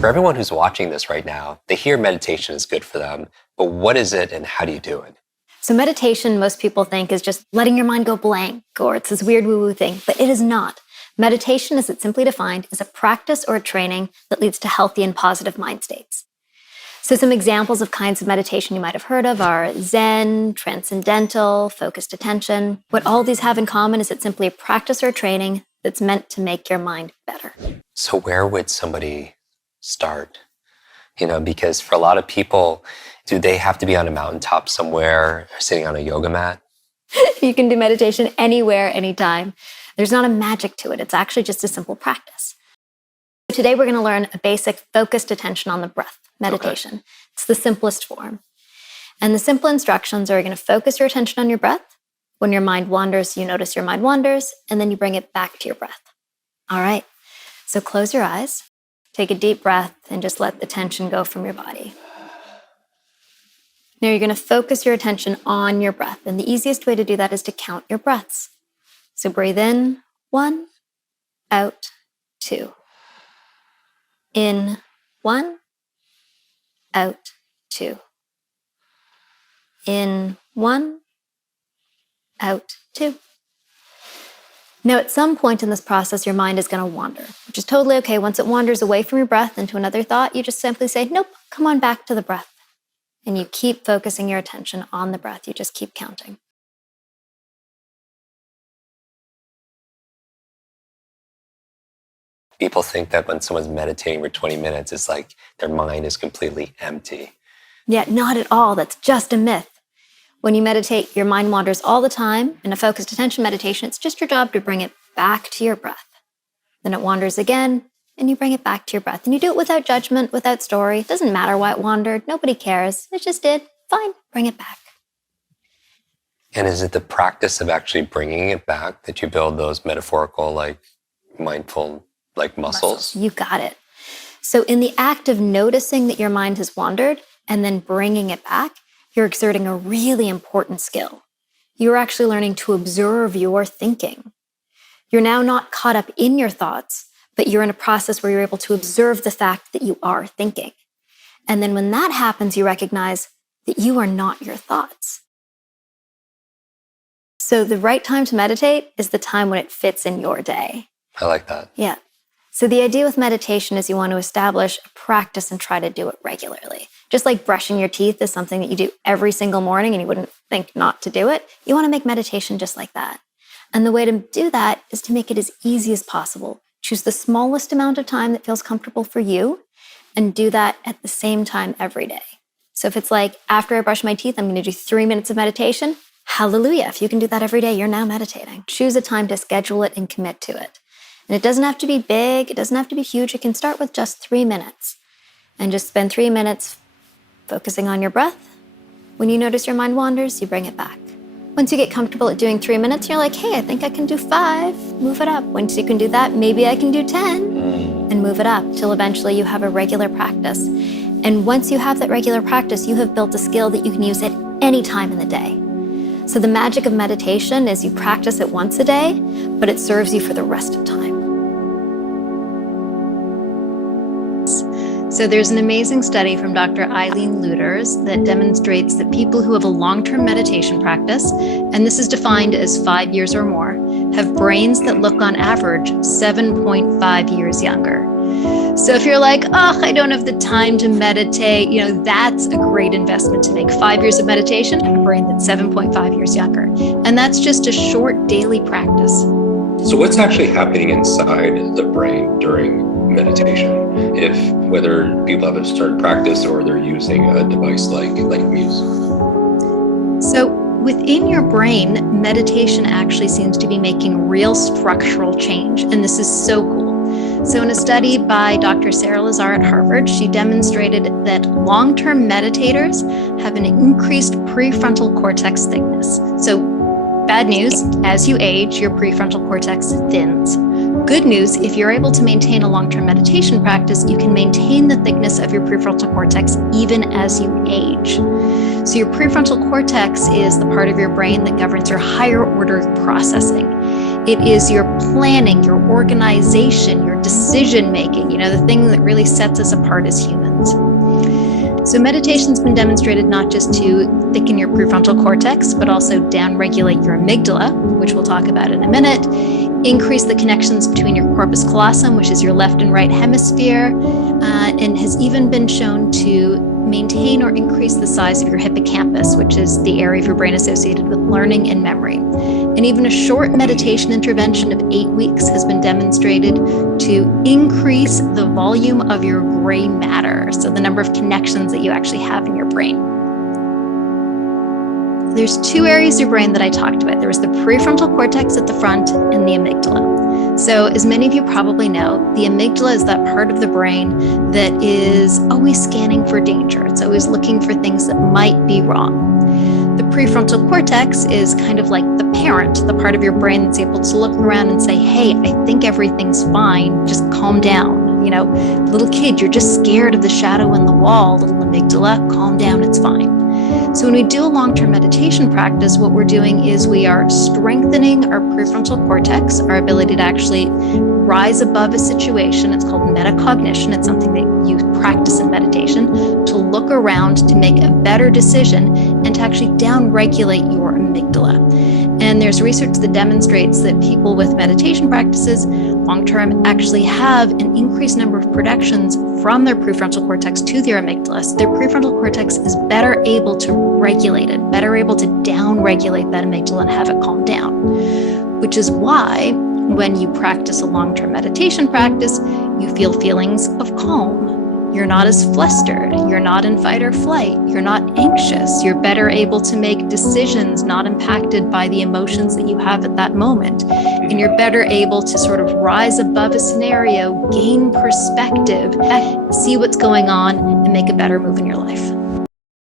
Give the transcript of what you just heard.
For everyone who's watching this right now, they hear meditation is good for them, but what is it and how do you do it? So meditation, most people think, is just letting your mind go blank, or it's this weird woo-woo thing, but it is not. Meditation, as it's simply defined, is a practice or a training that leads to healthy and positive mind states. So some examples of kinds of meditation you might have heard of are Zen, transcendental, focused attention. What all these have in common is it's simply a practice or a training that's meant to make your mind better. So where would somebody start? Because for a lot of people, do they have to be on a mountaintop somewhere, sitting on a yoga mat? You can do meditation anywhere, anytime. There's not a magic to it. It's actually just a simple practice. Today, we're going to learn a basic focused attention on the breath meditation. Okay. It's the simplest form. And the simple instructions are you're going to focus your attention on your breath. When your mind wanders, you notice your mind wanders, and then you bring it back to your breath. All right. So close your eyes, take a deep breath, and just let the tension go from your body. Now you're going to focus your attention on your breath. And the easiest way to do that is to count your breaths. So breathe in, 1, out, 2. In, 1, out, 2. In, 1, out, 2. Now, at some point in this process, your mind is going to wander, which is totally okay. Once it wanders away from your breath into another thought, you just simply say, nope, come on back to the breath. And you keep focusing your attention on the breath. You just keep counting. People think that when someone's meditating for 20 minutes, it's like their mind is completely empty. Yeah, not at all. That's just a myth. When you meditate, your mind wanders all the time. In a focused attention meditation, it's just your job to bring it back to your breath. Then it wanders again, and you bring it back to your breath. And you do it without judgment, without story. It doesn't matter why it wandered. Nobody cares. It just did. Fine, bring it back. And is it the practice of actually bringing it back that you build those metaphorical, mindful, muscles? You got it. So in the act of noticing that your mind has wandered and then bringing it back, you're exerting a really important skill. You're actually learning to observe your thinking. You're now not caught up in your thoughts, but you're in a process where you're able to observe the fact that you are thinking. And then when that happens, you recognize that you are not your thoughts. So the right time to meditate is the time when it fits in your day. I like that. Yeah. So the idea with meditation is you want to establish a practice and try to do it regularly. Just like brushing your teeth is something that you do every single morning and you wouldn't think not to do it, you want to make meditation just like that. And the way to do that is to make it as easy as possible. Choose the smallest amount of time that feels comfortable for you and do that at the same time every day. So if it's like, after I brush my teeth, I'm going to do 3 minutes of meditation, hallelujah. If you can do that every day, you're now meditating. Choose a time to schedule it and commit to it. And it doesn't have to be big. It doesn't have to be huge. It can start with just 3 minutes and just spend 3 minutes focusing on your breath. When you notice your mind wanders, you bring it back. Once you get comfortable at doing 3 minutes, you're like, hey, I think I can do 5. Move it up. Once you can do that, maybe I can do 10 and move it up till eventually you have a regular practice. And once you have that regular practice, you have built a skill that you can use at any time in the day. So the magic of meditation is you practice it once a day, but it serves you for the rest of time. So there's an amazing study from Dr. Eileen Luders that demonstrates that people who have a long-term meditation practice, and this is defined as 5 years or more, have brains that look on average 7.5 years younger. So if you're like, oh, I don't have the time to meditate, that's a great investment to make. 5 years of meditation and a brain that's 7.5 years younger. And that's just a short daily practice. So what's actually happening inside the brain during meditation, whether people have started practice or they're using a device like Muse? So within your brain, meditation actually seems to be making real structural change. And this is so cool. So in a study by Dr. Sarah Lazar at Harvard, she demonstrated that long-term meditators have an increased prefrontal cortex thickness. So bad news, as you age, your prefrontal cortex thins. Good news, if you're able to maintain a long-term meditation practice, you can maintain the thickness of your prefrontal cortex even as you age. So your prefrontal cortex is the part of your brain that governs your higher order processing. It is your planning, your organization, your decision making, the thing that really sets us apart as humans. So meditation's been demonstrated not just to thicken your prefrontal cortex, but also downregulate your amygdala, which we'll talk about in a minute, increase the connections between your corpus callosum, which is your left and right hemisphere, and has even been shown to maintain or increase the size of your hippocampus, which is the area of your brain associated with learning and memory. And even a short meditation intervention of 8 weeks has been demonstrated to increase the volume of your gray matter, so the number of connections that you actually have in your brain. There's 2 areas of your brain that I talked about. There was the prefrontal cortex at the front and the amygdala. So as many of you probably know, the amygdala is that part of the brain that is always scanning for danger. It's always looking for things that might be wrong. The prefrontal cortex is kind of like the parent, the part of your brain that's able to look around and say, hey, I think everything's fine, just calm down. Little kid, you're just scared of the shadow in the wall, little amygdala, calm down, it's fine. So when we do a long-term meditation practice, what we're doing is we are strengthening our prefrontal cortex, our ability to actually rise above a situation. It's called metacognition. It's something that you practice in meditation, to look around, to make a better decision, and to actually down-regulate your amygdala. And there's research that demonstrates that people with meditation practices long-term actually have an increased number of productions from their prefrontal cortex to their amygdala. So their prefrontal cortex is better able to regulate it, better able to down-regulate that amygdala and have it calm down, which is why when you practice a long-term meditation practice, you feel feelings of calm. You're not as flustered. You're not in fight or flight. You're not anxious. You're better able to make decisions not impacted by the emotions that you have at that moment. And you're better able to sort of rise above a scenario, gain perspective, see what's going on, and make a better move in your life.